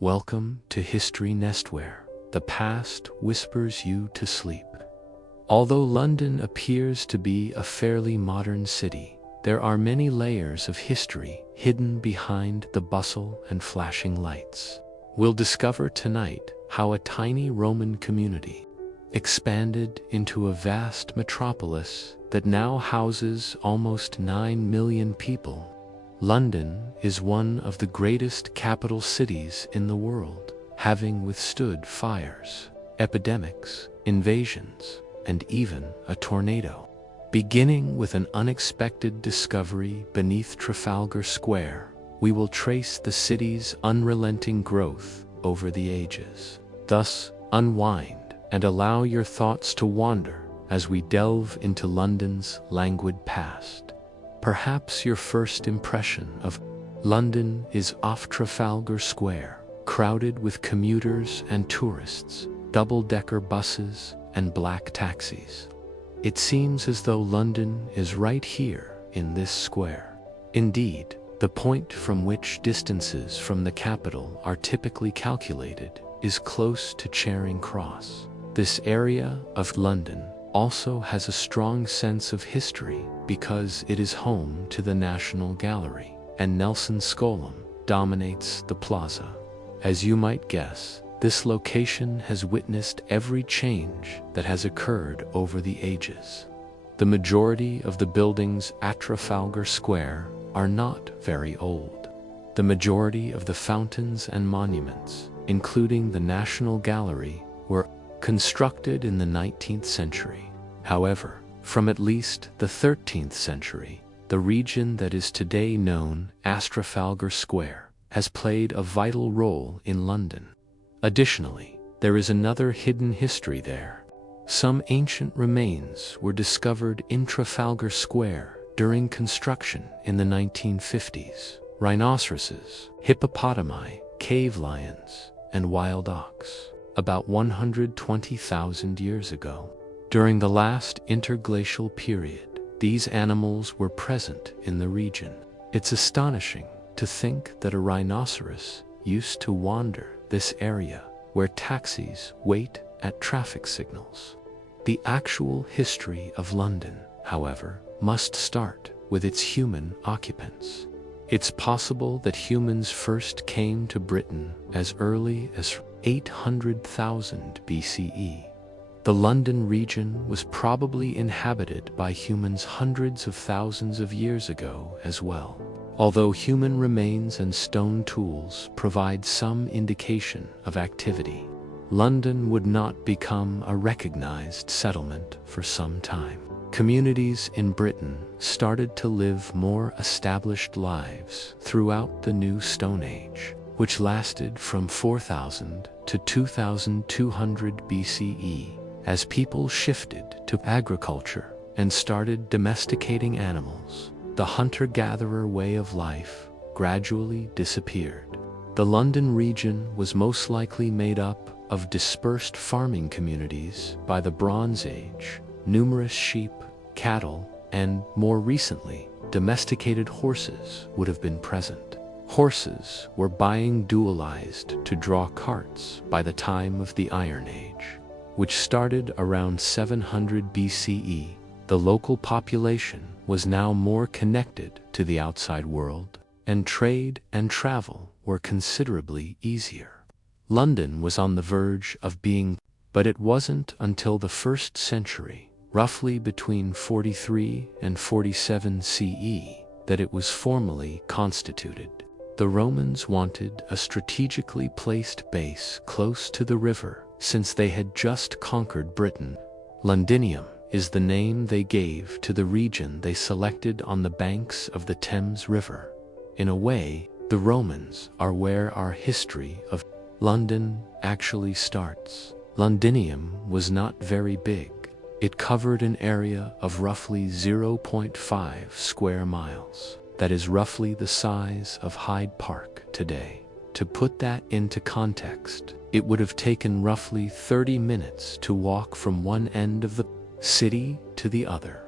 Welcome to History Nest where the past whispers you to sleep. Although London appears to be a fairly modern city, there are many layers of history hidden behind the bustle and flashing lights. We'll discover tonight how a tiny Roman community expanded into a vast metropolis that now houses almost 9 million people. London is one of the greatest capital cities in the world, having withstood fires, epidemics, invasions, and even a tornado. Beginning with an unexpected discovery beneath Trafalgar Square, we will trace the city's unrelenting growth over the ages. Thus, unwind and allow your thoughts to wander as we delve into London's languid past. Perhaps your first impression of London is off Trafalgar Square, crowded with commuters and tourists, double-decker buses, and black taxis. It seems as though London is right here in this square. Indeed, the point from which distances from the capital are typically calculated is close to Charing Cross. This area of London also has a strong sense of history because it is home to the National Gallery, and Nelson's Scolum dominates the plaza. As you might guess, this location has witnessed every change that has occurred over the ages. The majority of the buildings at Trafalgar Square are not very old. The majority of the fountains and monuments, including the National Gallery, were constructed in the 19th century. However, from at least the 13th century, the region that is today known as Trafalgar Square has played a vital role in London. Additionally, there is another hidden history there. Some ancient remains were discovered in Trafalgar Square during construction in the 1950s. Rhinoceroses, hippopotami, cave lions, and wild ox, about 120,000 years ago. During the last interglacial period, these animals were present in the region. It's astonishing to think that a rhinoceros used to wander this area where taxis wait at traffic signals. The actual history of London, however, must start with its human occupants. It's possible that humans first came to Britain as early as 800,000 BCE. The London region was probably inhabited by humans hundreds of thousands of years ago as well. Although human remains and stone tools provide some indication of activity, London would not become a recognized settlement for some time. Communities in Britain started to live more established lives throughout the New Stone Age, which lasted from 4000 to 2200 BCE, as people shifted to agriculture and started domesticating animals. The hunter-gatherer way of life gradually disappeared. The London region was most likely made up of dispersed farming communities by the Bronze Age. Numerous sheep, cattle, and, more recently, domesticated horses would have been present. Horses were being dualized to draw carts by the time of the Iron Age, which started around 700 BCE. The local population was now more connected to the outside world, and trade and travel were considerably easier. London was on the verge of being, but it wasn't until the 1st century, roughly between 43 and 47 CE, that it was formally constituted. The Romans wanted a strategically placed base close to the river since they had just conquered Britain. Londinium is the name they gave to the region they selected on the banks of the Thames River. In a way, the Romans are where our history of London actually starts. Londinium was not very big. It covered an area of roughly 0.5 square miles. That is roughly the size of Hyde Park today. To put that into context, it would have taken roughly 30 minutes to walk from one end of the city to the other.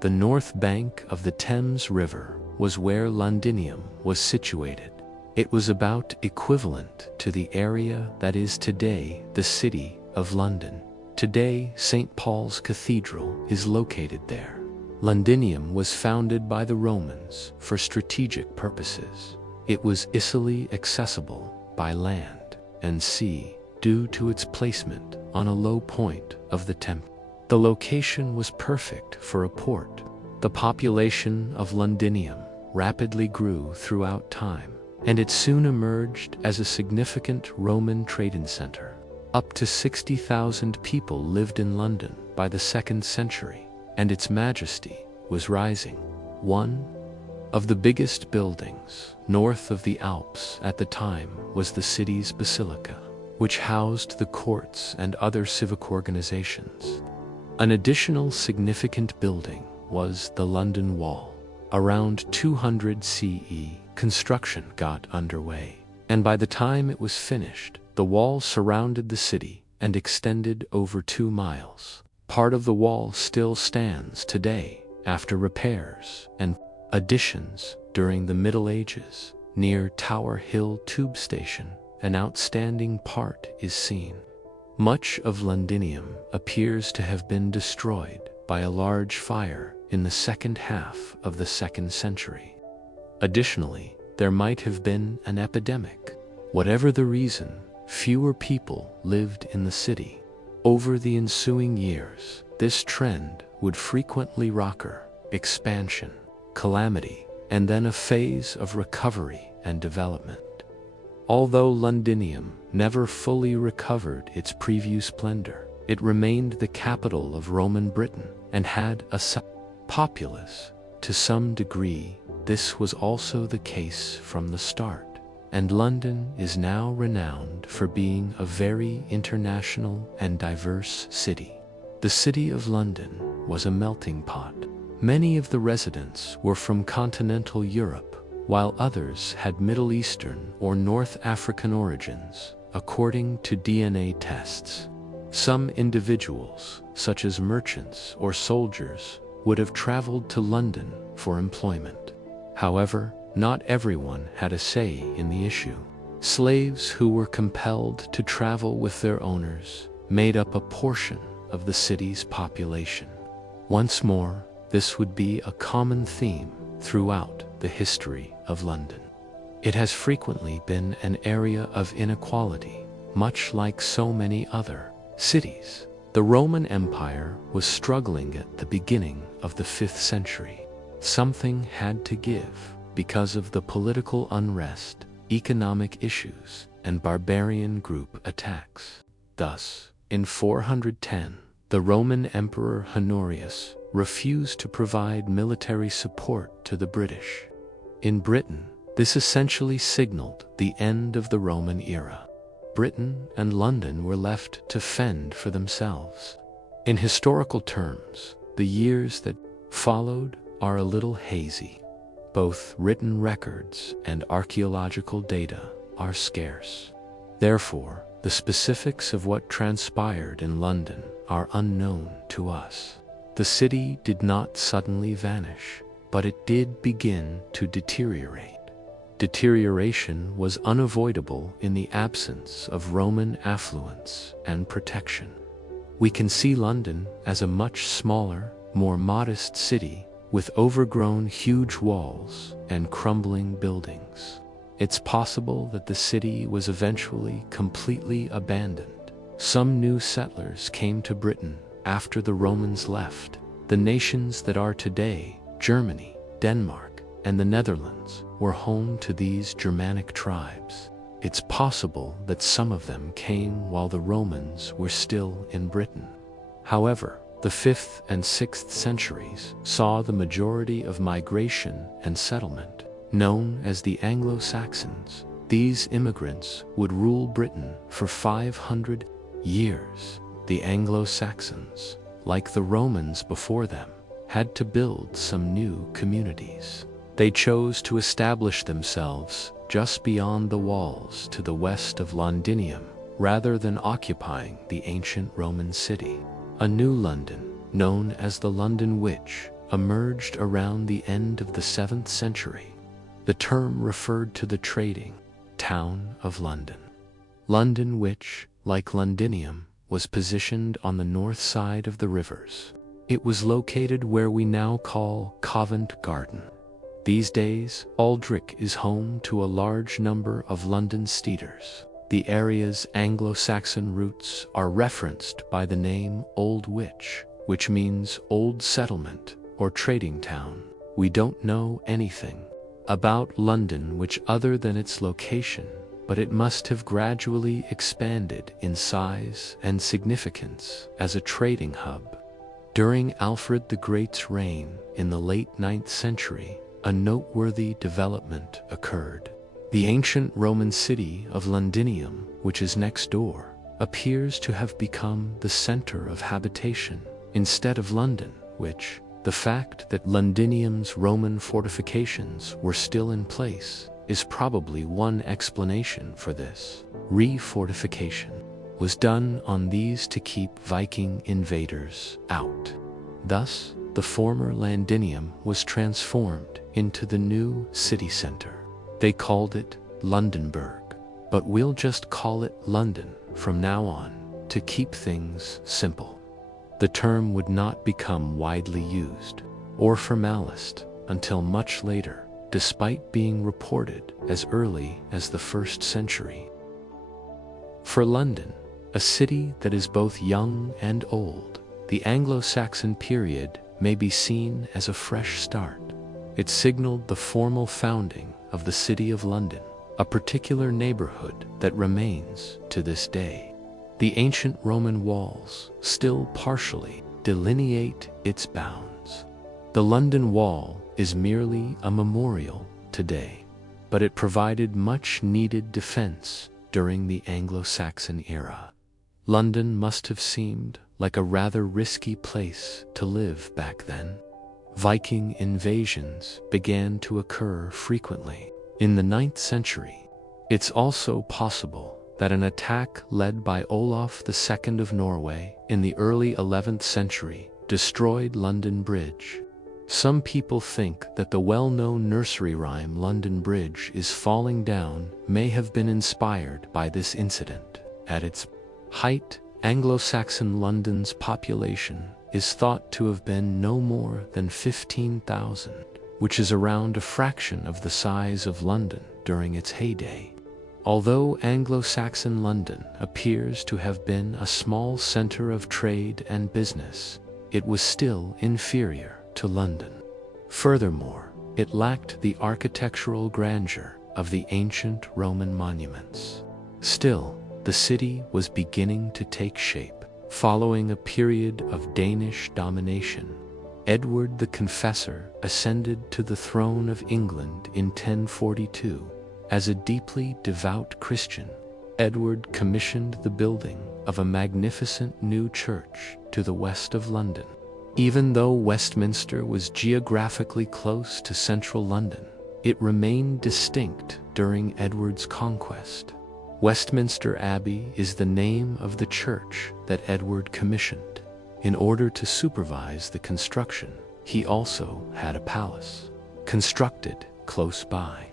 The north bank of the Thames River was where Londinium was situated. It was about equivalent to the area that is today the City of London. Today, St. Paul's Cathedral is located there. Londinium was founded by the Romans for strategic purposes. It was easily accessible by land and sea due to its placement on a low point of the Thames. The location was perfect for a port. The population of Londinium rapidly grew throughout time, and it soon emerged as a significant Roman trading center. Up to 60,000 people lived in London by the 2nd century, and its majesty was rising. One of the biggest buildings north of the Alps at the time was the city's basilica, which housed the courts and other civic organizations. An additional significant building was the London Wall. Around 200 CE, construction got underway, and by the time it was finished, the wall surrounded the city and extended over 2 miles. Part of the wall still stands today after repairs and additions during the Middle Ages. Near Tower Hill Tube Station, an outstanding part is seen. Much of Londinium appears to have been destroyed by a large fire in the second half of the 2nd century. Additionally, there might have been an epidemic. Whatever the reason, fewer people lived in the city. Over the ensuing years, this trend would frequently occur: expansion, calamity, and then a phase of recovery and development. Although Londinium never fully recovered its previous splendor, it remained the capital of Roman Britain and had a populace. To some degree, this was also the case from the start, and London is now renowned for being a very international and diverse city. The City of London was a melting pot. Many of the residents were from continental Europe, while others had Middle Eastern or North African origins, according to DNA tests. Some individuals, such as merchants or soldiers, would have traveled to London for employment. However, not everyone had a say in the issue. Slaves who were compelled to travel with their owners made up a portion of the city's population. Once more, this would be a common theme throughout the history of London. It has frequently been an area of inequality, much like so many other cities. The Roman Empire was struggling at the beginning of the 5th century. Something had to give because of the political unrest, economic issues, and barbarian group attacks. Thus, in 410, the Roman Emperor Honorius refused to provide military support to the British. In Britain, this essentially signaled the end of the Roman era. Britain and London were left to fend for themselves. In historical terms, the years that followed are a little hazy. Both written records and archaeological data are scarce. Therefore, the specifics of what transpired in London are unknown to us. The city did not suddenly vanish, but it did begin to deteriorate. Deterioration was unavoidable in the absence of Roman affluence and protection. We can see London as a much smaller, more modest city with overgrown huge walls and crumbling buildings. It's possible that the city was eventually completely abandoned. Some new settlers came to Britain after the Romans left. The nations that are today, Germany, Denmark, and the Netherlands, were home to these Germanic tribes. It's possible that some of them came while the Romans were still in Britain. However, the 5th and 6th centuries saw the majority of migration and settlement, known as the Anglo-Saxons. These immigrants would rule Britain for 500 years. The Anglo-Saxons, like the Romans before them, had to build some new communities. They chose to establish themselves just beyond the walls to the west of Londinium, rather than occupying the ancient Roman city. A new London, known as the London Witch, emerged around the end of the 7th century. The term referred to the trading town of London. London, which, like Londinium, was positioned on the north side of the rivers. It was located where we now call Covent Garden. These days, Aldrich is home to a large number of London steeders. The area's Anglo-Saxon roots are referenced by the name Old Witch, which means old settlement or trading town. We don't know anything about London which other than its location, but it must have gradually expanded in size and significance as a trading hub. During Alfred the Great's reign in the late 9th century, a noteworthy development occurred. The ancient Roman city of Londinium, which is next door, appears to have become the center of habitation instead of London, which, the fact that Londinium's Roman fortifications were still in place, is probably one explanation for this. Refortification was done on these to keep Viking invaders out. Thus, the former Londinium was transformed into the new city center. They called it Londonburg, but we'll just call it London from now on to keep things simple. The term would not become widely used or formalized until much later, despite being reported as early as the 1st century. For London, a city that is both young and old, the Anglo-Saxon period may be seen as a fresh start. It signaled the formal founding of the City of London, a particular neighborhood that remains to this day. The ancient Roman walls still partially delineate its bounds. The London Wall is merely a memorial today, but it provided much-needed defense during the Anglo-Saxon era. London must have seemed like a rather risky place to live back then. Viking invasions began to occur frequently in the 9th century. It's also possible that an attack led by Olaf II of Norway in the early 11th century destroyed London Bridge. Some people think that the well-known nursery rhyme London Bridge is falling down may have been inspired by this incident. At its height, Anglo-Saxon London's population is thought to have been no more than 15,000, which is around a fraction of the size of London during its heyday. Although Anglo-Saxon London appears to have been a small center of trade and business, it was still inferior to London. Furthermore, it lacked the architectural grandeur of the ancient Roman monuments. Still, the city was beginning to take shape. Following a period of Danish domination, Edward the Confessor ascended to the throne of England in 1042. As a deeply devout Christian, Edward commissioned the building of a magnificent new church to the west of London. Even though Westminster was geographically close to central London, it remained distinct during Edward's conquest. Westminster Abbey is the name of the church that Edward commissioned. In order to supervise the construction, he also had a palace constructed close by.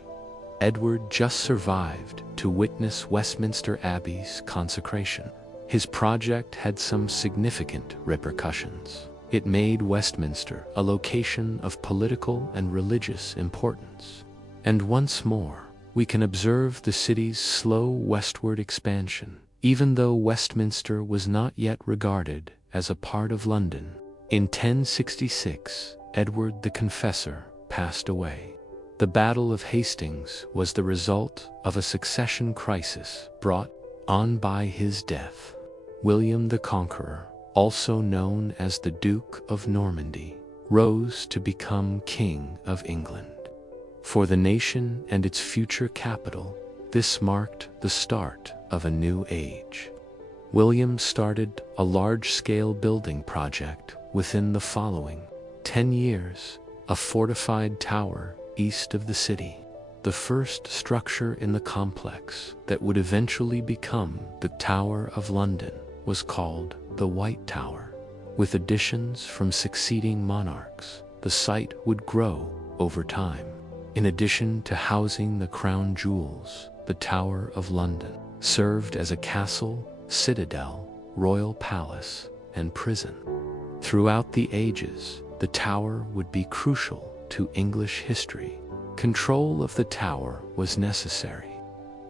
Edward just survived to witness Westminster Abbey's consecration. His project had some significant repercussions. It made Westminster a location of political and religious importance. And once more, we can observe the city's slow westward expansion, even though Westminster was not yet regarded as a part of London. In 1066, Edward the Confessor passed away. The Battle of Hastings was the result of a succession crisis brought on by his death. William the Conqueror, also known as the Duke of Normandy, rose to become King of England. For the nation and its future capital, this marked the start of a new age. William started a large-scale building project within the following 10 years, a fortified tower east of the city, the first structure in the complex that would eventually become the Tower of London, was called the White Tower. With additions from succeeding monarchs, the site would grow over time. In addition to housing the crown jewels, the Tower of London served as a castle, citadel, royal palace, and prison. Throughout the ages, the tower would be crucial to English history. Control of the tower was necessary.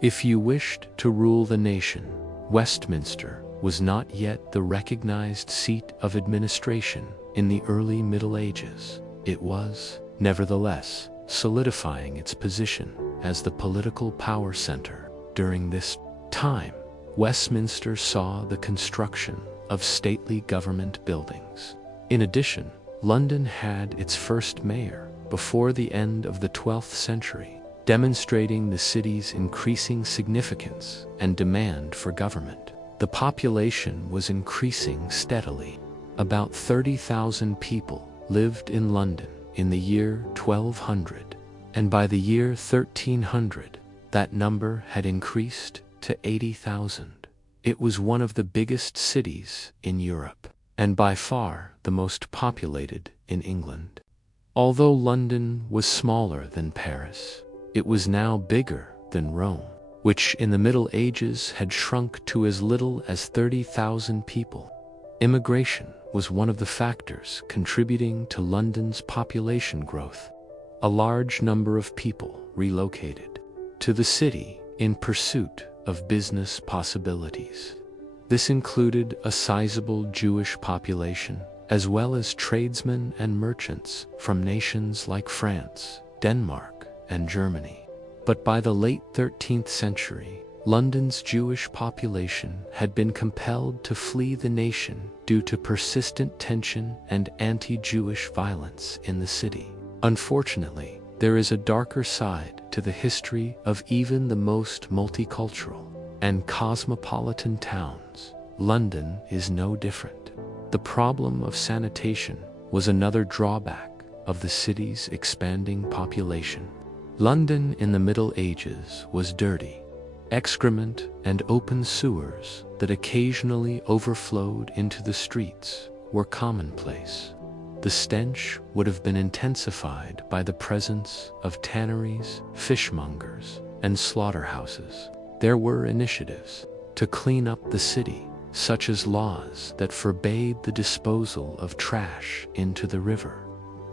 If you wished to rule the nation, Westminster was not yet the recognized seat of administration in the early Middle Ages. It was, nevertheless, solidifying its position as the political power center. During this time, Westminster saw the construction of stately government buildings. In addition, London had its first mayor before the end of the 12th century, demonstrating the city's increasing significance and demand for government. The population was increasing steadily. About 30,000 people lived in London in the year 1200, and by the year 1300, that number had increased to 80,000. It was one of the biggest cities in Europe, and by far the most populated in England. Although London was smaller than Paris, it was now bigger than Rome, which in the Middle Ages had shrunk to as little as 30,000 people. Immigration was one of the factors contributing to London's population growth. A large number of people relocated to the city in pursuit of business possibilities. This included a sizable Jewish population, as well as tradesmen and merchants from nations like France, Denmark, and Germany. But by the late 13th century, London's Jewish population had been compelled to flee the nation due to persistent tension and anti-Jewish violence in the city. Unfortunately, there is a darker side to the history of even the most multicultural and cosmopolitan towns. London is no different. The problem of sanitation was another drawback of the city's expanding population. London in the Middle Ages was dirty. Excrement and open sewers that occasionally overflowed into the streets were commonplace. The stench would have been intensified by the presence of tanneries, fishmongers, and slaughterhouses. There were initiatives to clean up the city, such as laws that forbade the disposal of trash into the river.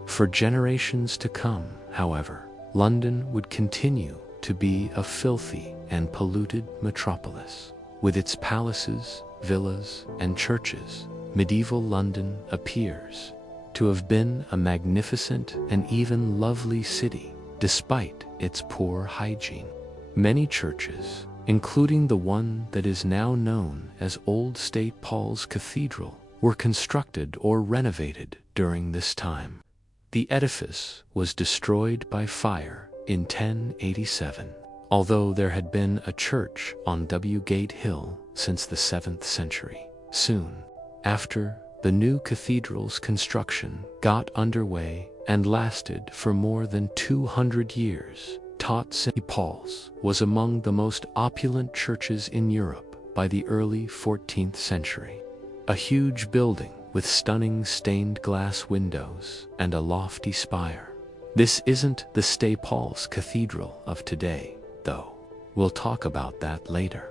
For generations to come, however, London would continue to be a filthy and polluted metropolis. With its palaces, villas, and churches, medieval London appears to have been a magnificent and even lovely city, despite its poor hygiene. Many churches, including the one that is now known as Old St. Paul's Cathedral, were constructed or renovated during this time. The edifice was destroyed by fire in 1087, although there had been a church on Wgate Hill since the 7th century. Soon after, the new cathedral's construction got underway and lasted for more than 200 years. St. Paul's was among the most opulent churches in Europe by the early 14th century. A huge building with stunning stained glass windows and a lofty spire. This isn't the St. Paul's Cathedral of today, though. We'll talk about that later.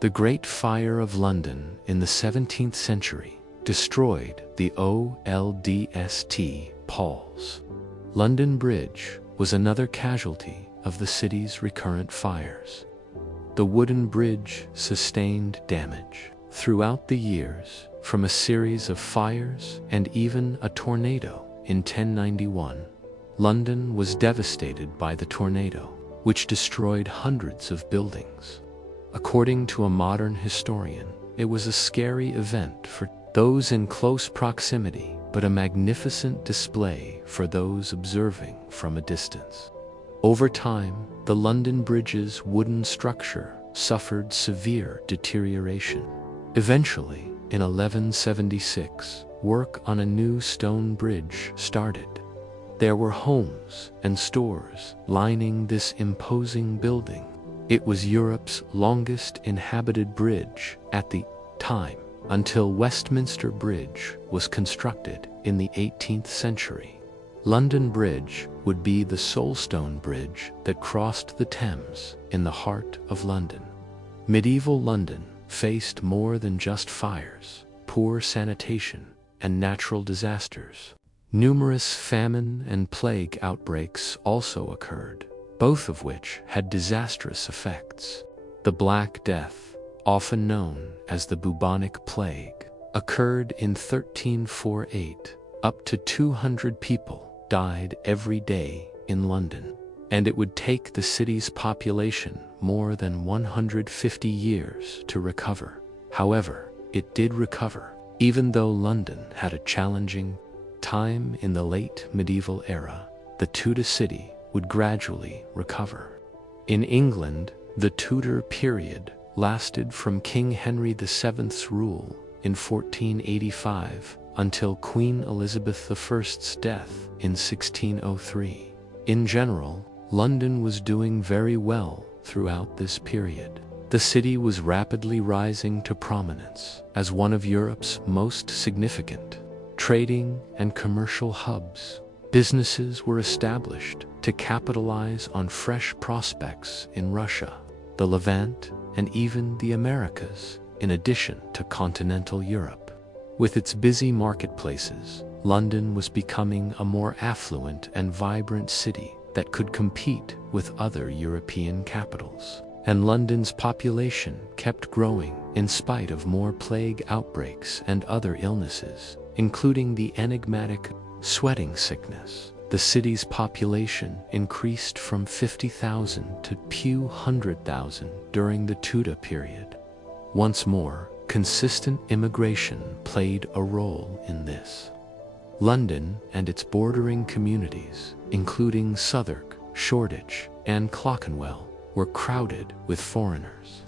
The Great Fire of London in the 17th century destroyed the Old St. Paul's. London Bridge was another casualty of the city's recurrent fires. The wooden bridge sustained damage throughout the years from a series of fires and even a tornado in 1091. London was devastated by the tornado, which destroyed hundreds of buildings. According to a modern historian, it was a scary event for those in close proximity, but a magnificent display for those observing from a distance. Over time, the London Bridge's wooden structure suffered severe deterioration. Eventually, in 1176, work on a new stone bridge started. There were homes and stores lining this imposing building. It was Europe's longest inhabited bridge at the time, until Westminster Bridge was constructed in the 18th century. London Bridge would be the soulstone bridge that crossed the Thames in the heart of London. Medieval London faced more than just fires, poor sanitation, and natural disasters. Numerous famine and plague outbreaks also occurred, both of which had disastrous effects. The Black Death, often known as the bubonic plague, occurred in 1348. Up to 200 people died every day in London, and it would take the city's population more than 150 years to recover. However, it did recover, even though London had a challenging time in the late medieval era. The Tudor city would gradually recover. In England, the Tudor period lasted from King Henry VII's rule in 1485 until Queen Elizabeth I's death in 1603. In general, London was doing very well throughout this period. The city was rapidly rising to prominence as one of Europe's most significant trading and commercial hubs. Businesses were established to capitalize on fresh prospects in Russia, the Levant, and even the Americas, in addition to continental Europe. With its busy marketplaces, London was becoming a more affluent and vibrant city that could compete with other European capitals. And London's population kept growing in spite of more plague outbreaks and other illnesses, including the enigmatic sweating sickness. The city's population increased from 50,000 to a few 100,000 during the Tudor period. Once more, consistent immigration played a role in this. London and its bordering communities, including Southwark, Shoreditch, and Clerkenwell, were crowded with foreigners.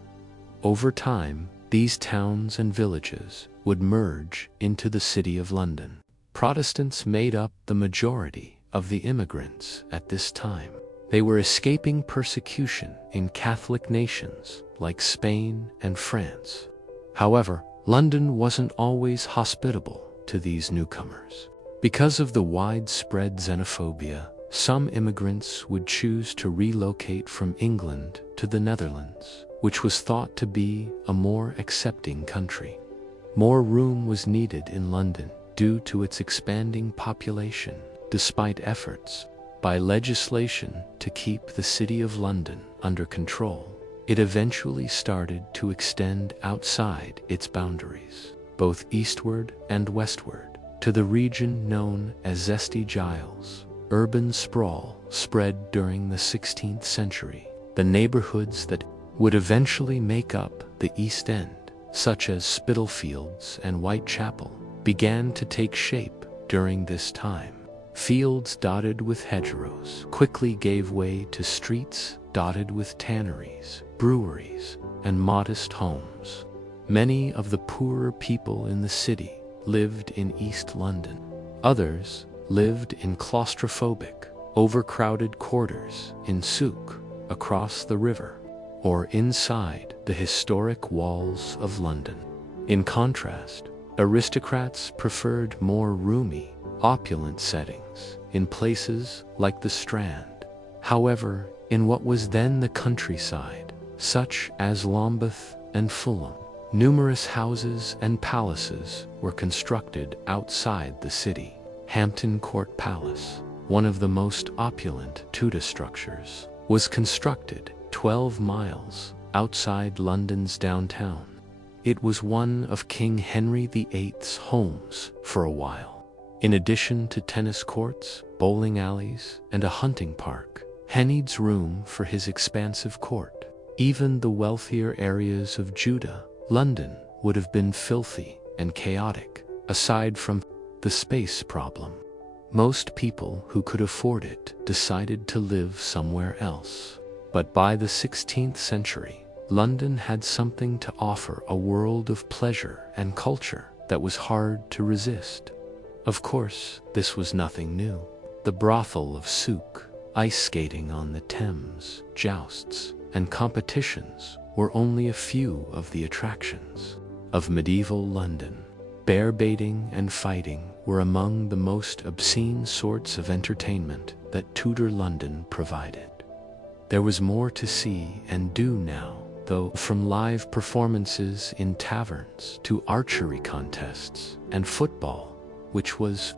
Over time, these towns and villages would merge into the City of London. Protestants made up the majority of the immigrants at this time. They were escaping persecution in Catholic nations like Spain and France. However, London wasn't always hospitable to these newcomers. Because of the widespread xenophobia, some immigrants would choose to relocate from England to the Netherlands, which was thought to be a more accepting country. More room was needed in London due to its expanding population, despite efforts by legislation to keep the City of London under control. It eventually started to extend outside its boundaries, both eastward and westward, to the region known as Zesty Giles. Urban sprawl spread during the 16th century. The neighborhoods that would eventually make up the East End, such as Spitalfields and Whitechapel, began to take shape during this time. Fields dotted with hedgerows quickly gave way to streets dotted with tanneries, breweries, and modest homes. Many of the poorer people in the city lived in East London. Others lived in claustrophobic, overcrowded quarters in Souk, across the river, or inside the historic walls of London. In contrast, aristocrats preferred more roomy, opulent settings in places like the Strand. However, in what was then the countryside, such as Lambeth and Fulham, numerous houses and palaces were constructed outside the city. Hampton Court Palace, one of the most opulent Tudor structures, was constructed 12 miles outside London's downtown. It was one of King Henry VIII's homes for a while. In addition to tennis courts, bowling alleys, and a hunting park, he needs room for his expansive court. Even the wealthier areas of Judah, London, would have been filthy and chaotic, aside from the space problem. Most people who could afford it decided to live somewhere else. But by the 16th century, London had something to offer, a world of pleasure and culture that was hard to resist. Of course, this was nothing new. The brothel of Souk, ice skating on the Thames, jousts, and competitions were only a few of the attractions of medieval London. Bear baiting and fighting were among the most obscene sorts of entertainment that Tudor London provided. There was more to see and do now, though, from live performances in taverns to archery contests and football, which was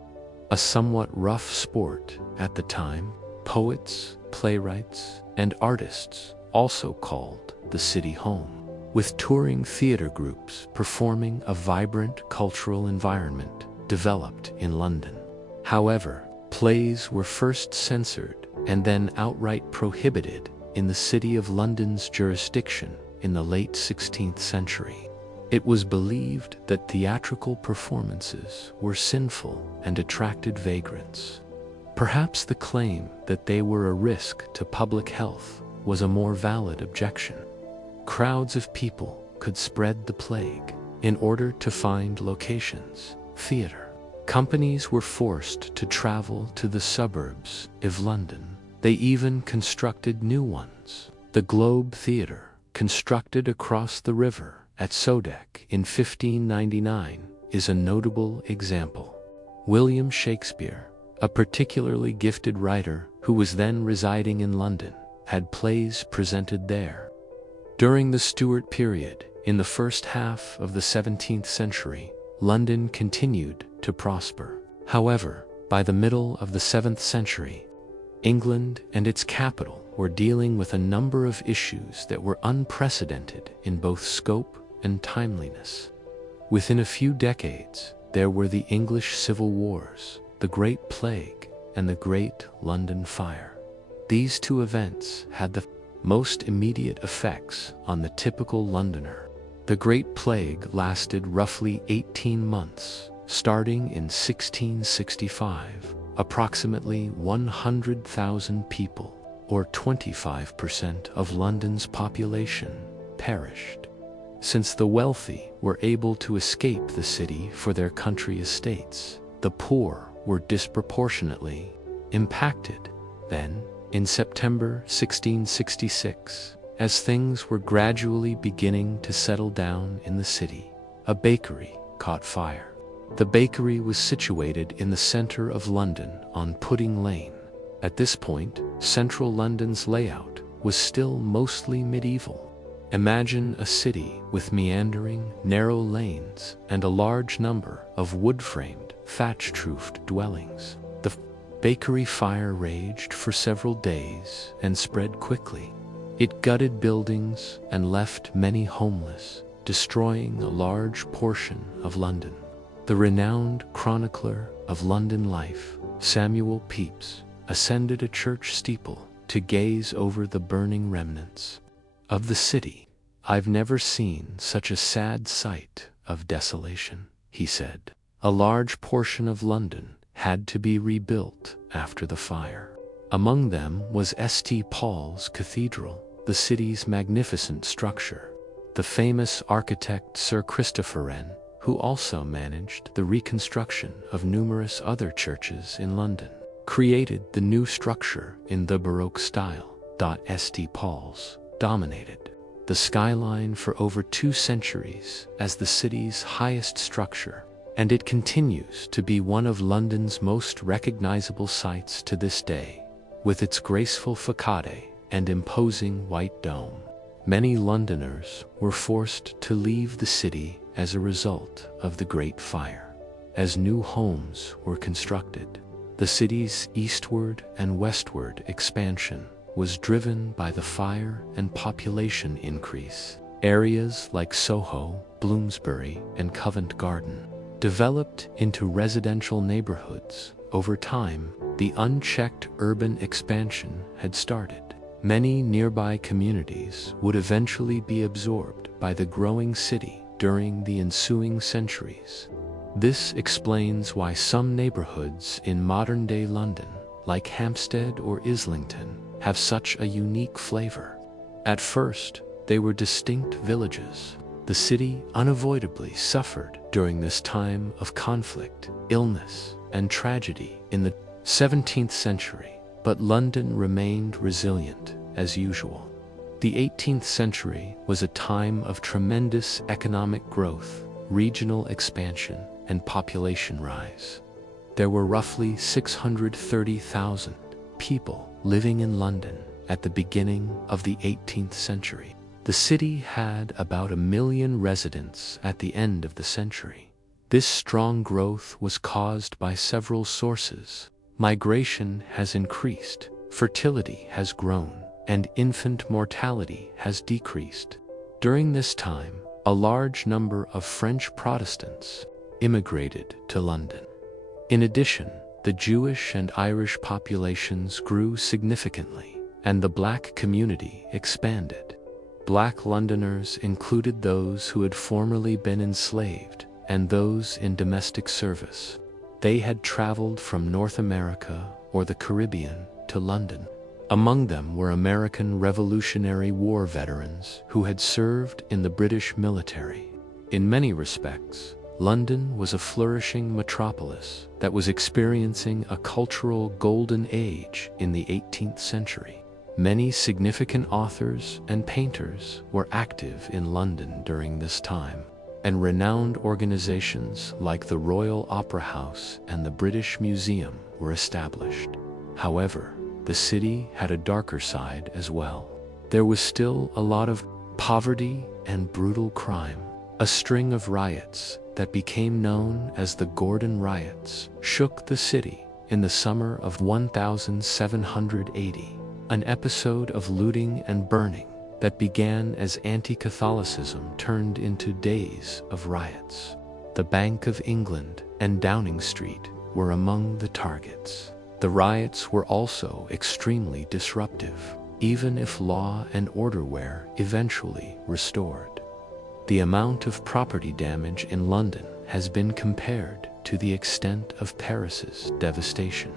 a somewhat rough sport at the time. Poets, playwrights, and artists also called the city home, with touring theater groups performing. A vibrant cultural environment developed in London. However, plays were first censored and then outright prohibited in the City of London's jurisdiction in the late 16th century. It was believed that theatrical performances were sinful and attracted vagrants. Perhaps the claim that they were a risk to public health was a more valid objection. Crowds of people could spread the plague. In order to find locations, theater companies were forced to travel to the suburbs of London. They even constructed new ones. The Globe Theatre, constructed across the river at Sodek in 1599, is a notable example. William Shakespeare, a particularly gifted writer who was then residing in London, had plays presented there. During the Stuart period, in the first half of the 17th century, London continued to prosper. However, by the middle of the 7th century, England and its capital were dealing with a number of issues that were unprecedented in both scope and timeliness. Within a few decades, there were the English Civil Wars, the Great Plague, and the Great London Fire. These two events had the most immediate effects on the typical Londoner. The Great Plague lasted roughly 18 months, starting in 1665. Approximately 100,000 people, or 25% of London's population, perished. Since the wealthy were able to escape the city for their country estates, the poor were disproportionately impacted. Then, in September 1666, as things were gradually beginning to settle down in the city, a bakery caught fire. The bakery was situated in the center of London on Pudding Lane. At this point, central London's layout was still mostly medieval. Imagine a city with meandering, narrow lanes and a large number of wood-framed, thatch-roofed dwellings. The bakery fire raged for several days and spread quickly. It gutted buildings and left many homeless, destroying a large portion of London. The renowned chronicler of London life, Samuel Pepys, ascended a church steeple to gaze over the burning remnants of the city. "I've never seen such a sad sight of desolation," he said. A large portion of London had to be rebuilt after the fire. Among them was St. Paul's Cathedral, the city's magnificent structure. The famous architect Sir Christopher Wren, who also managed the reconstruction of numerous other churches in London, created the new structure in the Baroque style. St. Paul's dominated the skyline for over 2 centuries as the city's highest structure, and it continues to be one of London's most recognizable sights to this day, with its graceful facade and imposing white dome. Many Londoners were forced to leave the city as a result of the Great Fire. As new homes were constructed, the city's eastward and westward expansion was driven by the fire and population increase. Areas like Soho, Bloomsbury, and Covent Garden developed into residential neighborhoods. Over time, the unchecked urban expansion had started. Many nearby communities would eventually be absorbed by the growing city during the ensuing centuries. This explains why some neighborhoods in modern-day London, like Hampstead or Islington, have such a unique flavor. At first, they were distinct villages. The city unavoidably suffered during this time of conflict, illness, and tragedy in the 17th century, but London remained resilient as usual. The 18th century was a time of tremendous economic growth, regional expansion, and population rise. There were roughly 630,000 people living in London at the beginning of the 18th century. The city had about 1 million residents at the end of the century. This strong growth was caused by several sources. Migration has increased, fertility has grown, and infant mortality has decreased. During this time, a large number of French Protestants immigrated to London. In addition, the Jewish and Irish populations grew significantly, and the black community expanded. Black Londoners included those who had formerly been enslaved and those in domestic service. They had traveled from North America or the Caribbean to London. Among them were American Revolutionary War veterans who had served in the British military. In many respects, London was a flourishing metropolis that was experiencing a cultural golden age in the 18th century. Many significant authors and painters were active in London during this time, and renowned organizations like the Royal Opera House and the British Museum were established. However, the city had a darker side as well. There was still a lot of poverty and brutal crime. A string of riots that became known as the Gordon Riots shook the city in the summer of 1780, an episode of looting and burning that began as anti-Catholicism turned into days of riots. The Bank of England and Downing Street were among the targets. The riots were also extremely disruptive, even if law and order were eventually restored. The amount of property damage in London has been compared to the extent of Paris's devastation.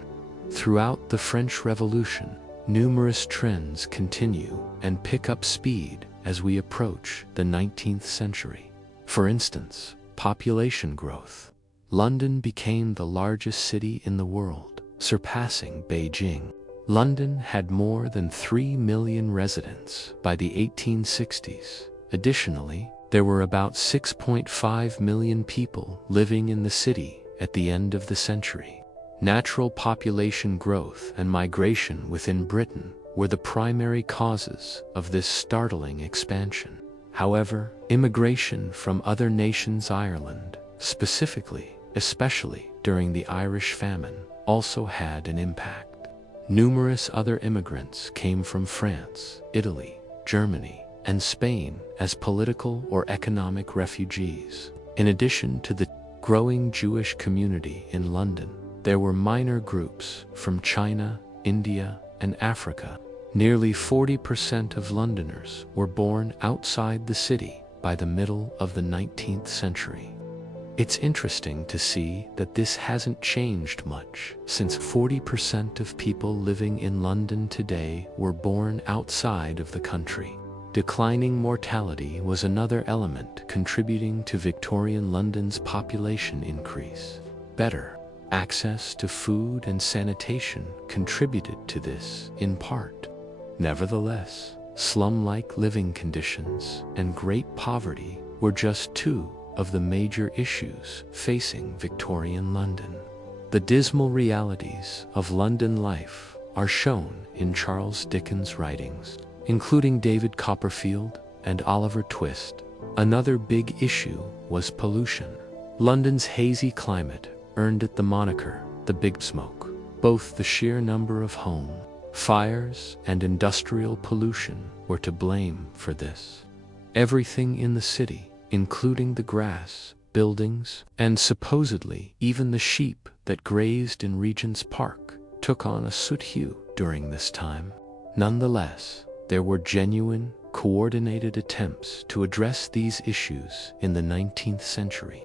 Throughout the French Revolution, numerous trends continue and pick up speed as we approach the 19th century. For instance, population growth. London became the largest city in the world, surpassing Beijing. London had more than 3 million residents by the 1860s. Additionally, there were about 6.5 million people living in the city at the end of the century. Natural population growth and migration within Britain were the primary causes of this startling expansion. However, immigration from other nations, Ireland specifically, especially during the Irish famine, also had an impact. Numerous other immigrants came from France, Italy, Germany, and Spain as political or economic refugees. In addition to the growing Jewish community in London, there were minor groups from China, India, and Africa. Nearly 40% of Londoners were born outside the city by the middle of the 19th century. It's interesting to see that this hasn't changed much, since 40% of people living in London today were born outside of the country. Declining mortality was another element contributing to Victorian London's population increase. Better access to food and sanitation contributed to this in part. Nevertheless, slum-like living conditions and great poverty were just two of the major issues facing Victorian London. The dismal realities of London life are shown in Charles Dickens' writings, including David Copperfield and Oliver Twist. Another big issue was pollution. London's hazy climate earned it the moniker, the Big Smoke. Both the sheer number of home fires and industrial pollution were to blame for this. Everything in the city, including the grass, buildings, and supposedly even the sheep that grazed in Regent's Park, took on a soot hue during this time. Nonetheless, there were genuine, coordinated attempts to address these issues in the 19th century.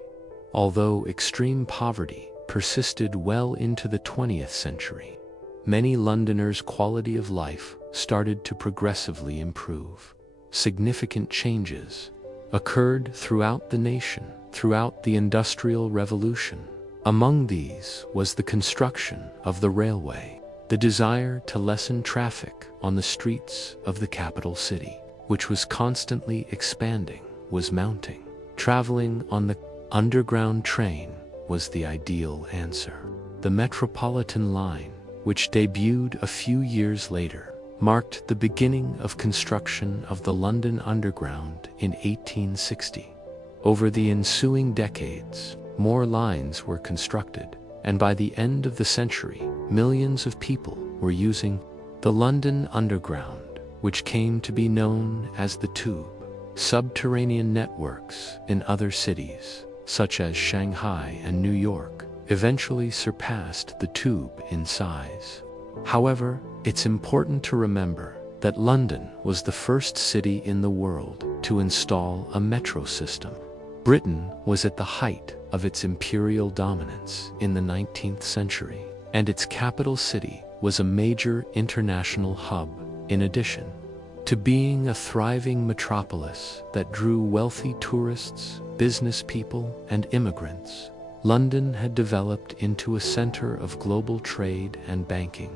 Although extreme poverty persisted well into the 20th century, many Londoners' quality of life started to progressively improve. Significant changes occurred throughout the nation throughout the Industrial Revolution. Among these was the construction of the railway. The desire to lessen traffic on the streets of the capital city, which was constantly expanding, was mounting. Traveling on the underground train was the ideal answer. The Metropolitan Line, which debuted a few years later, marked the beginning of construction of the London Underground in 1860. Over the ensuing decades, more lines were constructed, and by the end of the century, millions of people were using the London Underground, which came to be known as the Tube. Subterranean networks in other cities, such as Shanghai and New York, eventually surpassed the Tube in size. However, it's important to remember that London was the first city in the world to install a metro system. Britain was at the height of its imperial dominance in the 19th century, and its capital city was a major international hub. In addition to being a thriving metropolis that drew wealthy tourists, business people, and immigrants, London had developed into a center of global trade and banking.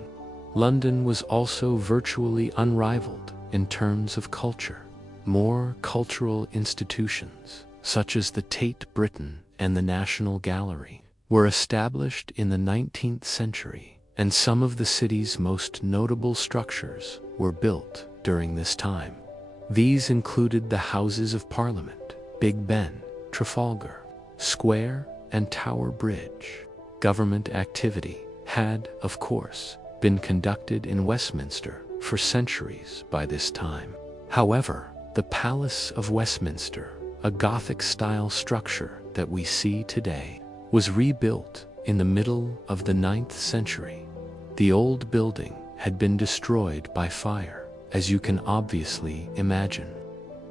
London was also virtually unrivaled in terms of culture. More cultural institutions, such as the Tate Britain and the National Gallery, were established in the 19th century, and some of the city's most notable structures were built during this time. These included the Houses of Parliament, Big Ben, Trafalgar Square, and Tower Bridge. Government activity had, of course, been conducted in Westminster for centuries by this time. However, the Palace of Westminster, a Gothic-style structure that we see today, was rebuilt in the middle of the 9th century. The old building had been destroyed by fire, as you can obviously imagine.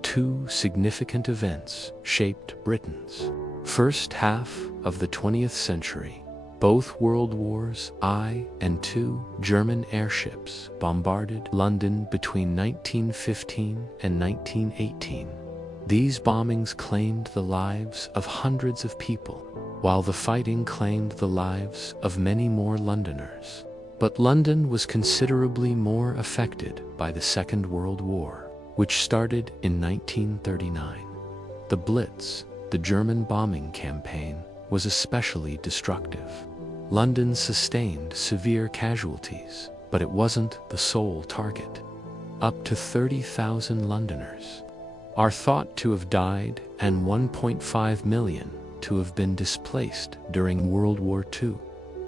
Two significant events shaped Britain's first half of the 20th century. Both World Wars I and II, German airships bombarded London between 1915 and 1918. These bombings claimed the lives of hundreds of people, while the fighting claimed the lives of many more Londoners. But London was considerably more affected by the Second World War, which started in 1939. The Blitz, the German bombing campaign, was especially destructive. London sustained severe casualties, but it wasn't the sole target. Up to 30,000 Londoners are thought to have died and 1.5 million to have been displaced during World War II.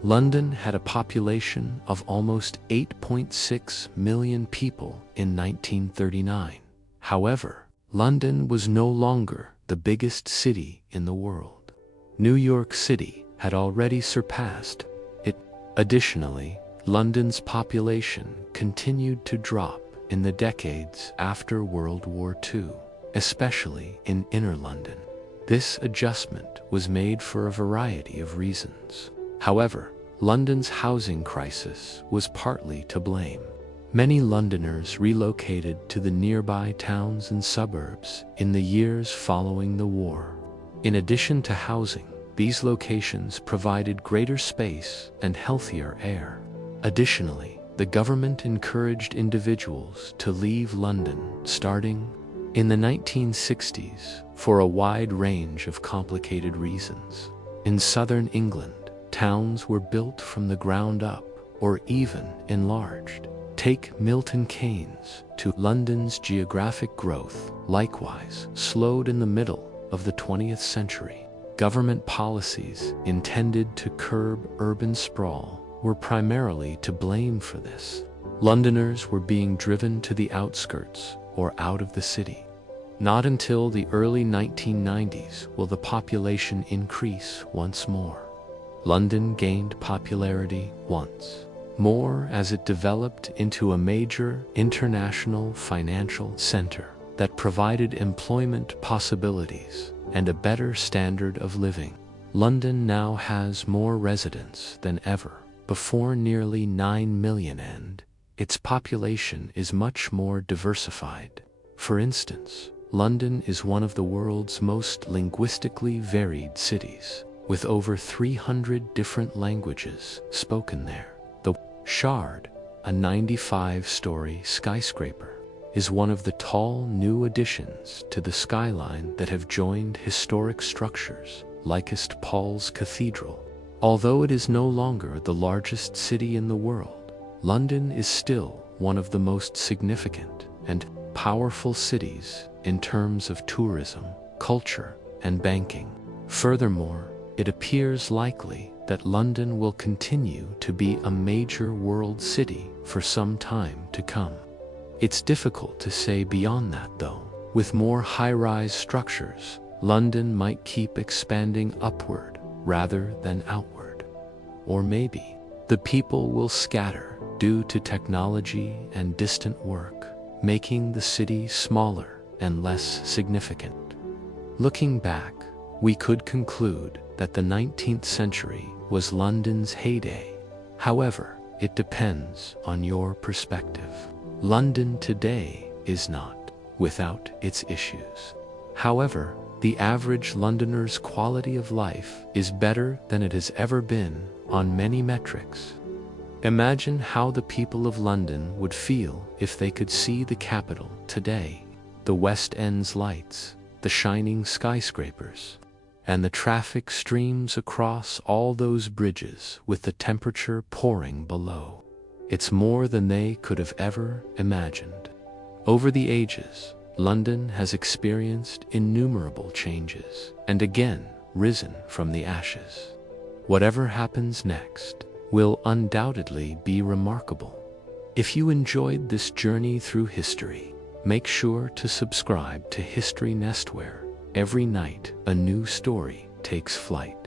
London had a population of almost 8.6 million people in 1939. However, London was no longer the biggest city in the world. New York City had already surpassed it. Additionally, London's population continued to drop in the decades after World War II, especially in inner London. This adjustment was made for a variety of reasons. However, London's housing crisis was partly to blame. Many Londoners relocated to the nearby towns and suburbs in the years following the war. In addition to housing, these locations provided greater space and healthier air. Additionally, the government encouraged individuals to leave London starting in the 1960s for a wide range of complicated reasons. In southern England, towns were built from the ground up or even enlarged. Take Milton Keynes to London's geographic growth, likewise, slowed in the middle of the 20th century. Government policies intended to curb urban sprawl were primarily to blame for this. Londoners were being driven to the outskirts or out of the city. Not until the early 1990s will the population increase once more. London gained popularity once more as it developed into a major international financial center that provided employment possibilities and a better standard of living. London now has more residents than ever before, nearly 9 million, and its population is much more diversified. For instance, London is one of the world's most linguistically varied cities, with over 300 different languages spoken there. The Shard, a 95-story skyscraper, is one of the tall new additions to the skyline that have joined historic structures likest Paul's Cathedral. Although it is no longer the largest city in the world, London is still one of the most significant and powerful cities in terms of tourism, culture, and banking. Furthermore, it appears likely that London will continue to be a major world city for some time to come. It's difficult to say beyond that, though. With more high-rise structures, London might keep expanding upward rather than outward. Or maybe the people will scatter due to technology and distant work, making the city smaller and less significant. Looking back, we could conclude that the 19th century was London's heyday. However, it depends on your perspective. London today is not without its issues. However, the average Londoner's quality of life is better than it has ever been on many metrics. Imagine how the people of London would feel if they could see the capital today. The West End's lights, the shining skyscrapers, and the traffic streams across all those bridges with the temperature pouring below. It's more than they could have ever imagined. Over the ages, London has experienced innumerable changes and again risen from the ashes. Whatever happens next will undoubtedly be remarkable. If you enjoyed this journey through history, make sure to subscribe to History Nest, where every night a new story takes flight.